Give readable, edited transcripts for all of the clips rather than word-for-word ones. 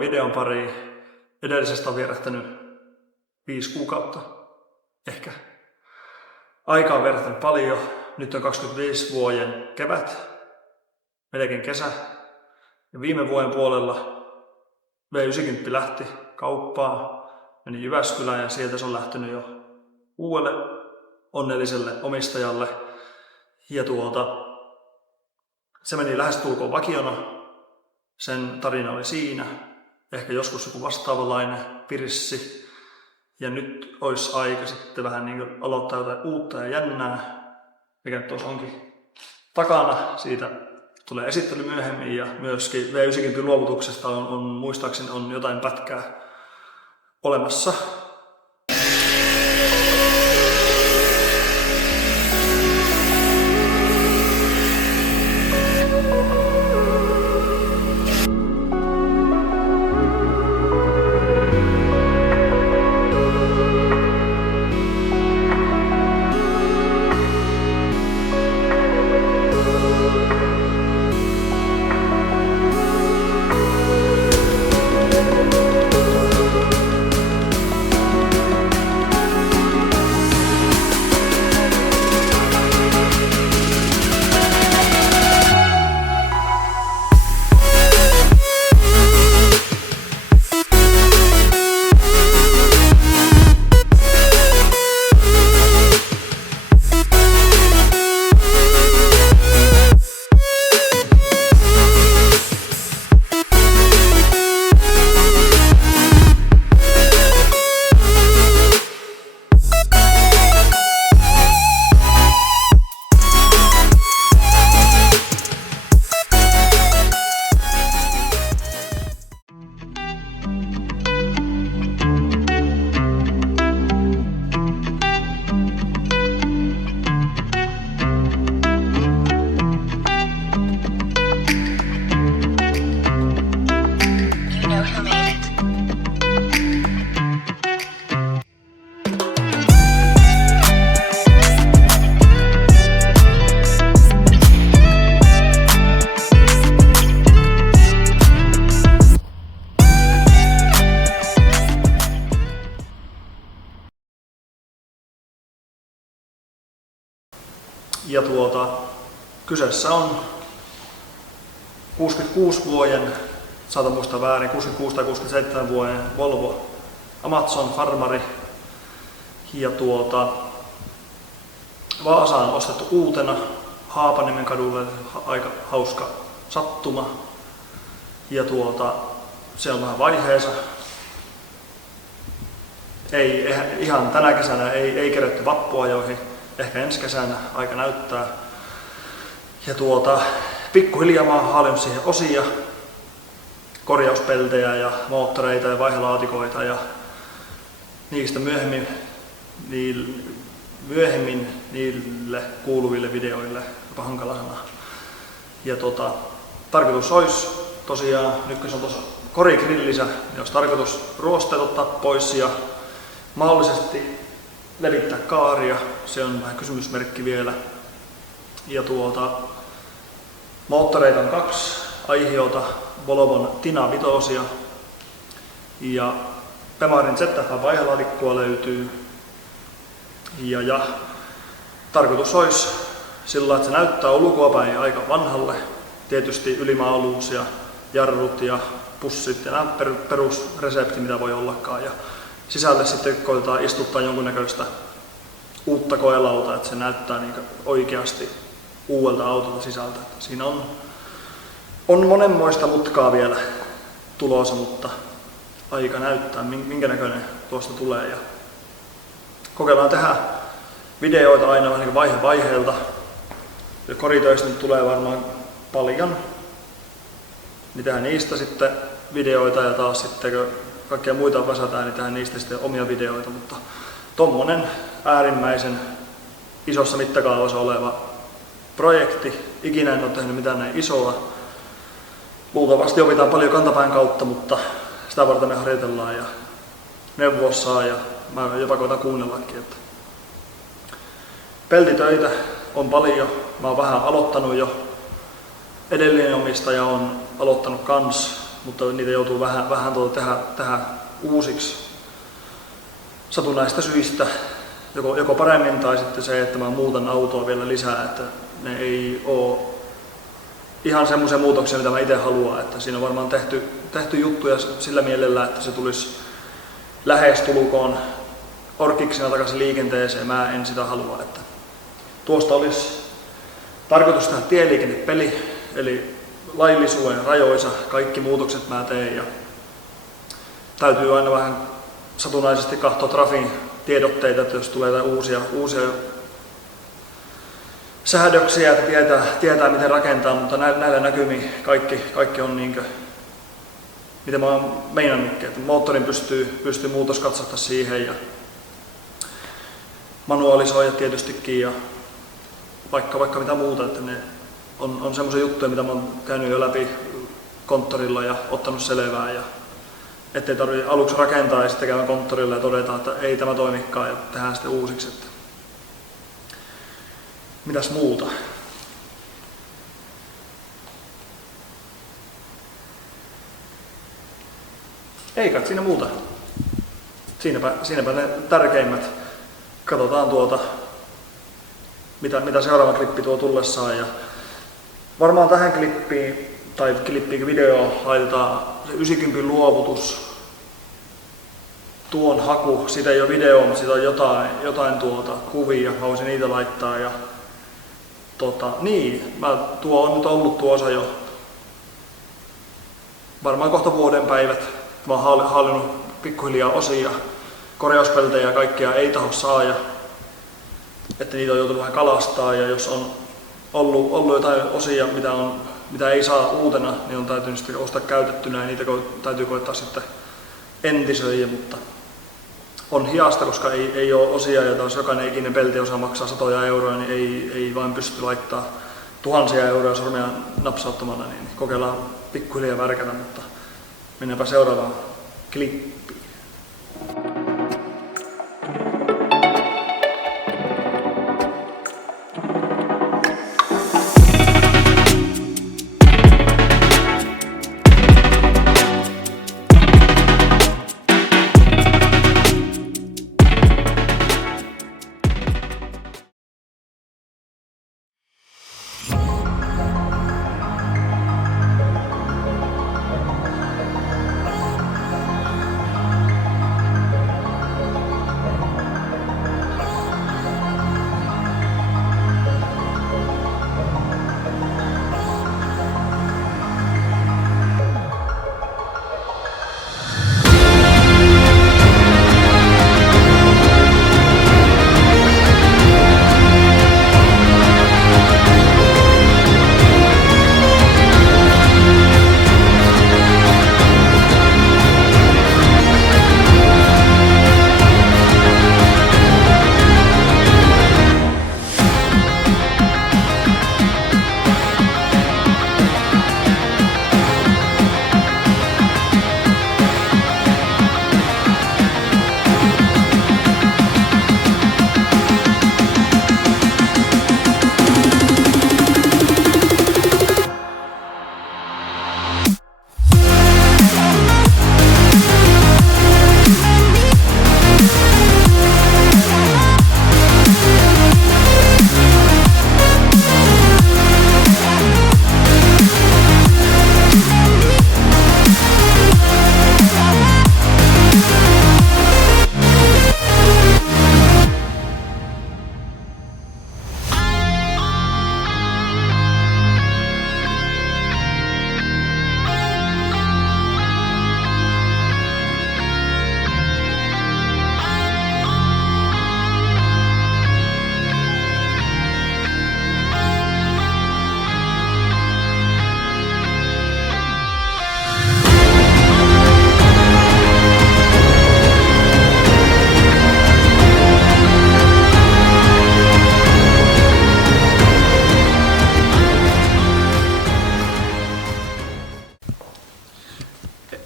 uuden videon pariin. Edellisestä on vierähtänyt 5 kuukautta, ehkä. Aika on vierähtänyt paljon. Nyt on 25 vuoden kevät, melkein kesä. Ja viime vuoden puolella V90 lähti kauppaan, meni Jyväskylään ja sieltä se on lähtenyt jo uudelle onnelliselle omistajalle. Ja se meni lähestulkoon vakiona. Sen tarina oli siinä. Ehkä joskus joku vastaavanlainen pirssi. Ja nyt olisi aika sitten vähän niin kuin aloittaa jotain uutta ja jännää, mikä nyt onkin takana. Siitä tulee esittely myöhemmin ja myöskin V90 luovutuksesta on muistaakseni on jotain pätkää olemassa. Ja kyseessä on 66 vuoden, saatan muistaa väärin, 66 tai 67 vuoden Volvo Amazon Farmari. Ja Vaasaan ostettu uutena Haapaniemen kadulle, aika hauska sattuma. Ja se on vähän vaiheessa. Ei ihan tänä kesänä ei kerätty vappuajoihin. Ehkä ensi kesänä aika näyttää. Ja pikkuhiljaa mä oon haalinnut siihen osia, korjauspeltejä ja moottoreita ja vaihelaatikoita ja niistä myöhemmin niille kuuluville videoille, jopa hankala sana. Ja tarkoitus olisi tosiaan, nyt kun se on tuossa korigrillissä, niin olisi tarkoitus ruosteet ottaa pois ja mahdollisesti levittää kaaria, se on vähän kysymysmerkki vielä. Ja moottoreita on 2 aihiota, Volvon Tina Vitosia ja Bemarin ZF vaihelaatikkoa löytyy. Ja tarkoitus olisi sillä, että se näyttää ulkoapäin aika vanhalle. Tietysti ylimaa-aluus ja jarrut ja pussit ja nämä perusresepti mitä voi ollakaan. Ja sisälle sitten koitetaan istuttaa jonkunnäköistä uutta koelauta, että se näyttää niin oikeasti uudelta autolta sisältä. Siinä on monenmoista mutkaa vielä tulossa, mutta aika näyttää minkä näköinen tuosta tulee. Ja kokeillaan tehdä videoita aina vähän vaihe vaiheelta. Ja koritöistä nyt tulee varmaan paljon. Niin tehdään niistä sitten videoita ja taas sitten kun kaikkia muita väsätään, niin tehdään niistä sitten omia videoita. Mutta tommonen äärimmäisen isossa mittakaavassa oleva projekti. Ikinä en ole tehnyt mitään näin isoa. Luultavasti opitaan paljon kantapään kautta, mutta sitä varten me harjoitellaan ja neuvoa saa ja mä jopa koitan kuunnellakin. Että peltitöitä on paljon. Mä oon vähän aloittanut jo. Edellinen omistaja on aloittanut kans mutta niitä joutuu vähän tehdä uusiksi satunnaista syistä, joko paremmin tai sitten se, että mä muutan autoa vielä lisää, että ne ei ole ihan semmoisia muutoksia, mitä mä itse haluan. Että siinä on varmaan tehty juttuja sillä mielellä, että se tulisi lähestulkoon orkiksena takaisin liikenteeseen. Mä en sitä halua. Että tuosta olisi tarkoitus tehdä tieliikennepeli, eli laillisuuden rajoissa kaikki muutokset mä teen. Ja täytyy aina vähän satunnaisesti katsoa trafin tiedotteita, että jos tulee uusia säädöksiä, että tietää miten rakentaa, mutta näillä näkymin kaikki on niinkö, mitä mä oon meinannutkin, että moottorin pystyy muutos katsottaa siihen ja manuaalisoida tietystikin ja vaikka mitä muuta, että ne on semmoisia juttuja, mitä mä oon käynyt jo läpi konttorilla ja ottanut selvää ja ettei tarvitse aluksi rakentaa ja sitten käydä konttorilla ja todeta, että ei tämä toimikaan ja tehdään sitten uusiksi. Että mitäs muuta? Ei kai siinä muuta. Siinäpä ne tärkeimmät. Katsotaan mitä seuraava klippi tuo tullessaan. Ja varmaan tähän klippiin videoon laitetaan se 90 luovutus. Tuon haku, siitä ei ole videoa, mutta siitä on jotain kuvia, mä voisin niitä laittaa. Ja tuo on nyt ollut tuo osa jo varmaan kohta vuoden päivät. Mä oon hallinnut pikkuhiljaa osia, korjauspeltejä ja kaikkea ei taho saa, että niitä on joutunut vähän kalastaa ja jos on ollut jotain osia, mitä ei saa uutena, niin on täytynyt sitten ostaa käytettynä ja niitä täytyy koittaa sitten entisöidä, mutta on hiasta, koska ei ole osia, joita jos jokainen ikinen peltiosa maksaa 100 euroa, niin ei vain pysty laittaa tuhansia euroja sormia napsauttamalla, niin kokeillaan pikkuhiljaa värkätä, mutta mennäänpä seuraavaan klippiin.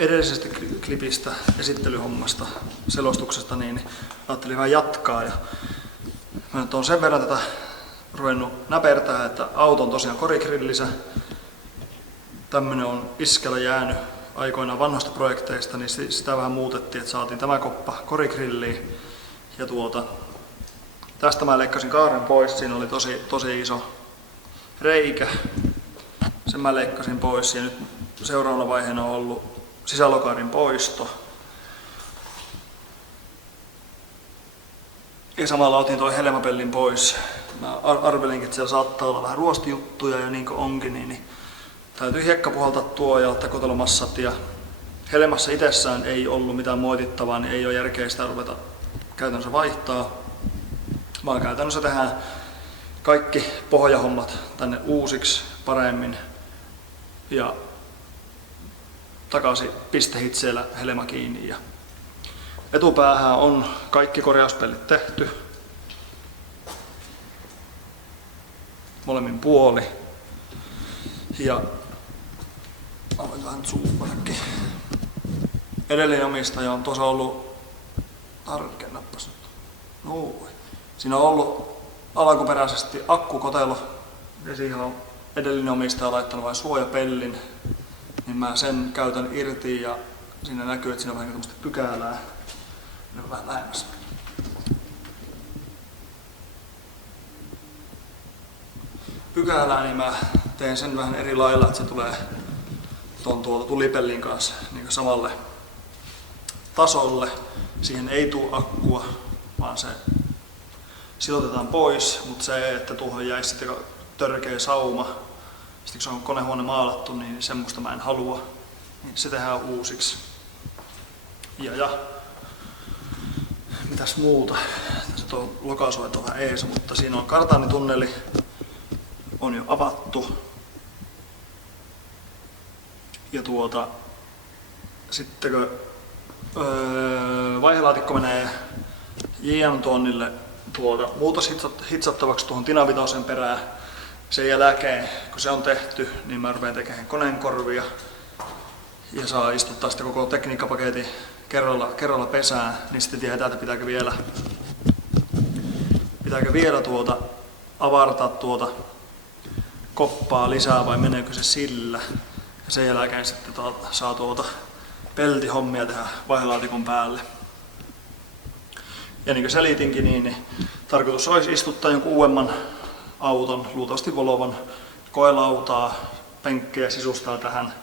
Edellisestä klipistä, esittelyhommasta, selostuksesta, niin ajattelin vähän jatkaa. Ja mä nyt oon sen verran tätä ruvennut näpertää, että auto on tosiaan korigrillisä. Tämmönen on iskellä jäänyt aikoinaan vanhoista projekteista, niin sitä vähän muutettiin, että saatiin tämä koppa korigrilliin. Ja tästä mä leikkasin kaaren pois, siinä oli tosi iso reikä. Sen mä leikkasin pois ja nyt seuraavana vaiheena on ollut sisälokaarin poisto. Ja samalla otin toi helmapellin pois. Mä arvelinkin, että siellä saattaa olla vähän ruostijuttuja ja niin kuin onkin, niin täytyy hiekka puhaltaa tuo ja ottaa kotelomassat. Ja helmassa itsessään ei ollut mitään moitittavaa, niin ei ole järkeä sitä ruveta käytännössä vaihtaa. Vaan käytännössä tehdään kaikki pohjahommat tänne uusiksi paremmin. Ja takaisin pistehitseellä helma kiinni. Ja etupäähän on kaikki korjauspellit tehty. Molemmin puoli. Ja aloitetaan zoomatakin. Edellinen omistaja on tuossa ollut, tarkennapas nyt. Noin. Siinä on ollut alkuperäisesti akkukotelo ja siihen on edellinen omistaja laittanut vain suojapellin. Niin mä sen käytän irti ja siinä näkyy, että siinä on vähän tämmöistä pykälää. Nyt vähän lähemmäs. Pykälää, niin mä teen sen vähän eri lailla, että se tulee tuon tulipellin kanssa niin samalle tasolle. Siihen ei tule akkua, vaan se silotetaan pois, mutta se, että tuohon jäisi sitten törkeä sauma, sitten kun se on konehuone maalattu, niin semmoista mä en halua. Niin se tehdään uusiksi. Ja mitäs muuta? Tässä tuo lokasuojat on vähän ees, mutta siinä on kartaanitunneli on jo avattu. Ja sitten kun vaihelaatikko menee JM-tuonnille muutoshitsattavaksi tuohon Tinavitosen perään, sen jälkeen kun se on tehty, niin mä rupean tekemään koneenkorvia ja saa istuttaa sitä koko tekniikkapaketin kerralla pesään, niin sitten tietää, että pitääkö vielä avartaa koppaa lisää vai meneekö se sillä. Ja sen jälkeen sitten saa peltihommia tehdä vaihelaatikon päälle. Ja niin kuin selitinkin, niin tarkoitus olisi istuttaa jonkun uudemman auton, luultavasti Volvon koelautaa, penkkejä sisustaa tähän.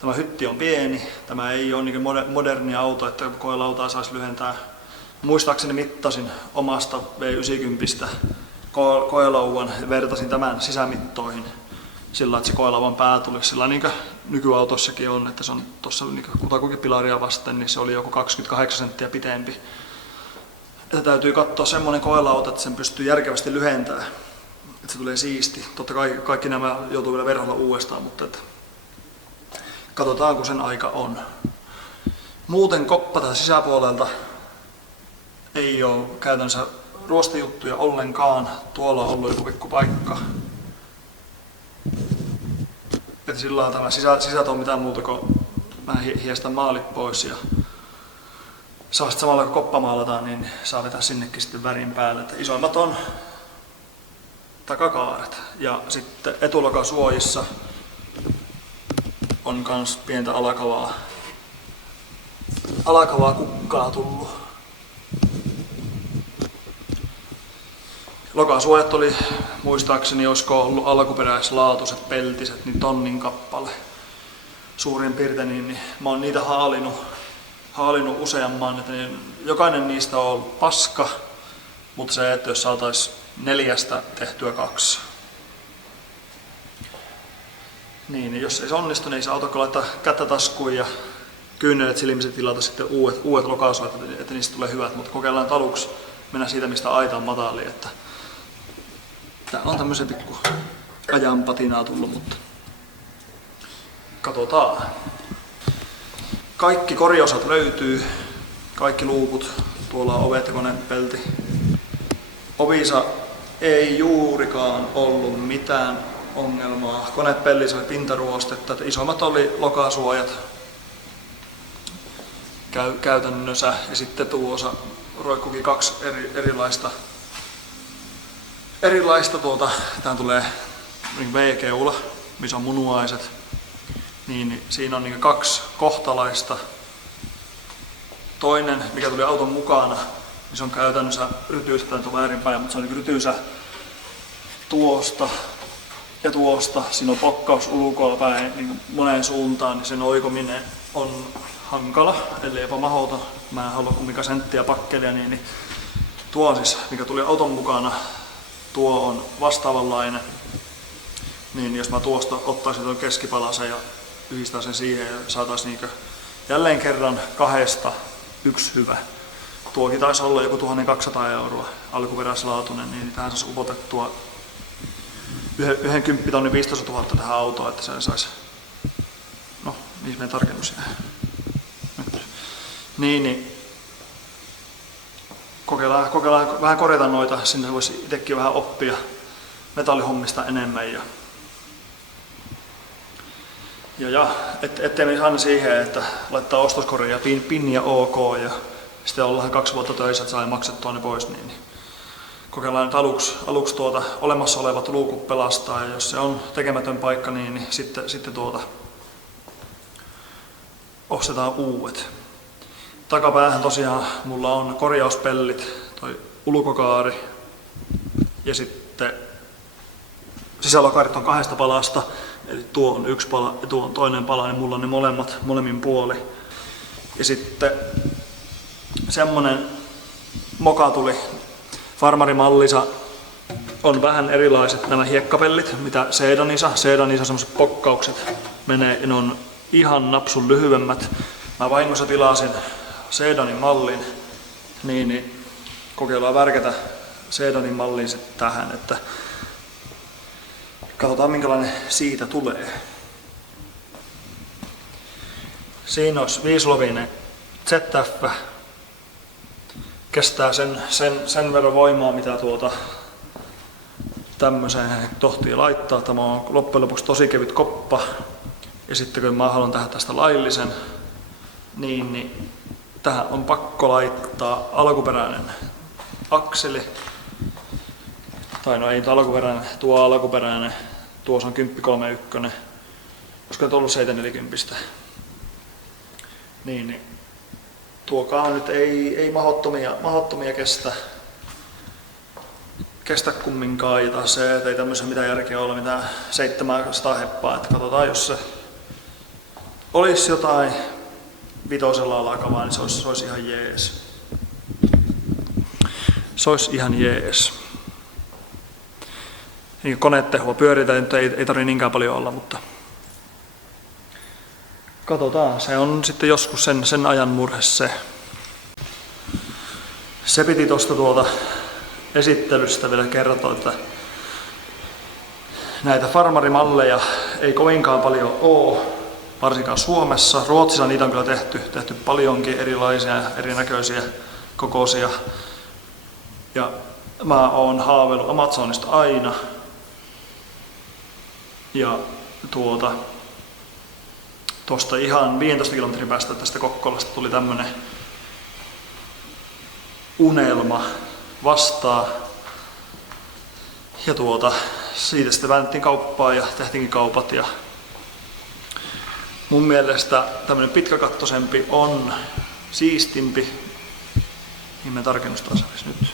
Tämä hytti on pieni, tämä ei ole niin moderni auto, että koelautaa saisi lyhentää. Muistaakseni mittasin omasta V90 koelauvan ja vertasin tämän sisämittoihin sillä, että se koelauvan pää tulisi sillä niin kuin nykyautossakin on, että se on tuossa niin kutakuinkin pilaria vasten, niin se oli joku 28 senttiä pitempi. Että täytyy katsoa semmoinen koelauta, että sen pystyy järkevästi lyhentämään, että se tulee siisti. Totta kai kaikki nämä joutuu vielä verholla uudestaan, mutta että katsotaan kun sen aika on. Muuten koppa tähän sisäpuolelta ei ole käytännössä ruostijuttuja ollenkaan. Tuolla on ollut joku pikku paikka. Että sillä lailla tämä sisältö on mitään muuta kuin mä hiestän maalit pois ja samalla kun koppa maalataan, niin saa vetää sinnekin sitten värin päälle. Että isoimmat on takakaaret ja sitten etulokasuojissa on kans pientä alakavaa kukkaa tullut. Lokasuojat oli muistaakseni, olisiko ollut alkuperäislaatuiset peltiset, niin tonnin kappale suurin piirtein, niin mä oon niitä haalinut useamman, että niin jokainen niistä on ollut paska, mutta se, että jos saataisiin 4 tehtyä 2. Niin, jos ei se onnistu, niin ei se auto laittaa kättä taskuun ja kyynelet silmiset tilata sitten uudet lokasuojat, että niistä tulee hyvät, mutta kokeillaan aluksi mennä siitä, mistä aita on matali. Että täällä on tämmöisen pikku ajan patinaa tullut, mutta katsotaan. Kaikki korjausat löytyy, kaikki luukut, tuolla on ovet ja konepelti. Ovissa ei juurikaan ollut mitään ongelmaa. Konepellissä oli pintaruostetta, että isommat oli lokasuojat käytännössä ja sitten tuossa roikkukin 2 erilaista tähän tulee V-keula, missä on munuaiset. niin siinä on niin 2 kohtalaista. Toinen, mikä tuli auton mukana, niin se on käytännössä rytyysä, tai tuo väärinpäin, mutta se on niin rytyysä tuosta ja tuosta. Siinä on blokkaus ulkoa päin niin moneen suuntaan, niin sen oikominen on hankala, ellei jopa mahdoton. Mä en halua kumminkaan senttiä pakkelia, niin tuo siis, mikä tuli auton mukana, tuo on vastaavanlainen. Niin jos mä tuosta ottaisin tuon keskipalasen ja yhdistän sen siihen ja saataisiin niin jälleen kerran 2 1 hyvä. Tuokin taisi olla joku 1200 € alkuperäislaatuinen, niin tähän saisi upotettua yhden 10 000 15 000 tähän autoon, että se saisi. No, mihin meidän tarkennus jää. Nyt. Niin. Kokeillaan vähän korjata noita, sinne voisi itsekin vähän oppia metallihommista enemmän. Ja ettei me aina siihen, että laittaa ostoskorin ja pinniä OK ja sitten ollaan 2 vuotta töissä, että saa maksettua ne pois, niin kokeillaan nyt aluksi olemassa olevat luukut pelastaa, ja jos se on tekemätön paikka, niin sitten ostetaan uudet. Takapäähän tosiaan mulla on korjauspellit, toi ulkokaari ja sitten sisällokaarit on 2 palasta, eli tuo on 1 pala ja tuo on toinen pala, niin mulla on ne molemmat molemmin puoli. Ja sitten semmonen moka tuli farmarimallissa, on vähän erilaiset nämä hiekkapellit, mitä Sedanissa. Sedanissa semmoset pokkaukset menee ja ne on ihan napsun lyhyemmät. Mä vahingossa tilasin Sedanin mallin, niin kokeillaan värkätä Sedanin malliin sitten tähän, että katsotaan minkälainen siitä tulee. Siinä olisi 5-lovinen ZF. Kestää sen verran voimaa, mitä tämmöiseen tohtiin laittaa. Tämä on loppujen lopuksi tosi kevyt koppa. Ja sitten kun mä haluan tehdä tästä laillisen, niin tähän on pakko laittaa alkuperäinen akseli. Tai no ei alkuperäinen, tuo alkuperäinen. Tuossa on 1031. Koska on ollut 740. Niin. Tuokaan nyt ei mahdottomia kestä kumminkaan, ja taas se, että ei tämmöisen mitään järkeä ole, mitään 700 heppaa, että katsotaan, jos se olisi jotain 5 alakavaa, niin se olisi ihan jees. Se olisi ihan jees. Niin konetehua pyöritään, nyt ei tarvitse niinkään paljon olla, mutta katsotaan, se on sitten joskus sen ajan murhe se. Se piti tuosta esittelystä vielä kertoa, että näitä farmarimalleja ei kovinkaan paljon ole, varsinkaan Suomessa. Ruotsissa niitä on kyllä tehty paljonkin erilaisia, erinäköisiä kokoisia. Ja mä oon haaveillut Amazonista aina. Ja tuosta ihan 15 kilometrin päästä tästä Kokkolasta tuli tämmönen unelma vastaan. Ja siitä sitten väännettiin kauppaa ja tehtiinkin kaupat. Ja mun mielestä tämmönen pitkäkattoisempi on siistimpi. Niin tarkennusta saisi nyt.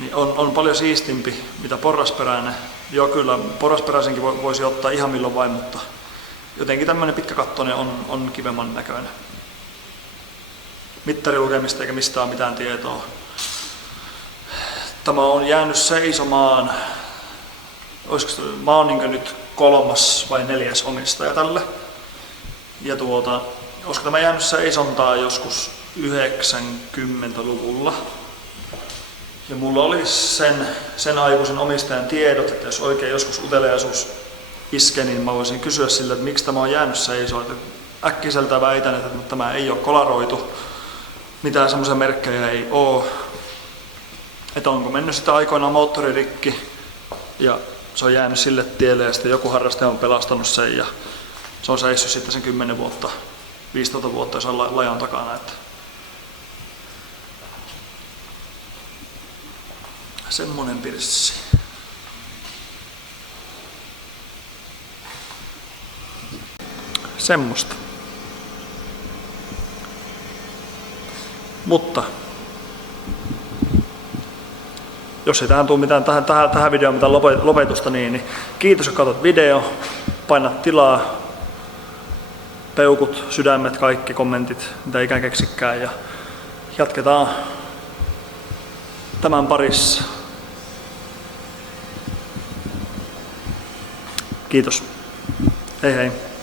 Niin on paljon siistimpi mitä porrasperäinen. Joo, kyllä porrasperäisenkin voisi ottaa ihan milloin vain, mutta jotenkin tämmönen pitkäkattoinen on kivemman näköinen. Mittarilukemista eikä mistään mitään tietoa. Tämä on jäänyt seisomaan. Mä oon nyt 3. vai 4. omistaja tälle. Ja olisiko tämä jäänyt seisontaa joskus 90-luvulla. Ja mulla oli sen aikuisen omistajan tiedot, että jos oikein joskus uteliaisuus iskee, niin mä voisin kysyä sille, että miksi tämä on jäänyt seisoon. Äkkiseltä väitän, että tämä ei ole kolaroitu. Mitään semmoisia merkkejä ei ole. Että onko mennyt sitä aikoinaan moottori rikki ja se on jäänyt sille tielle ja sitten joku harrastaja on pelastanut sen ja se on seissyt sitten sen 10 vuotta, 15 vuotta jos on lajan takana. Että semmonen pirssi. semmoista. Mutta jos ei tähän tule mitään tähän videoon mitään lopetusta, niin kiitos, että katsot video, paina tilaa, peukut, sydämet, kaikki kommentit, mitä ikään keksikään, ja jatketaan tämän parissa. Kiitos. Hei hei.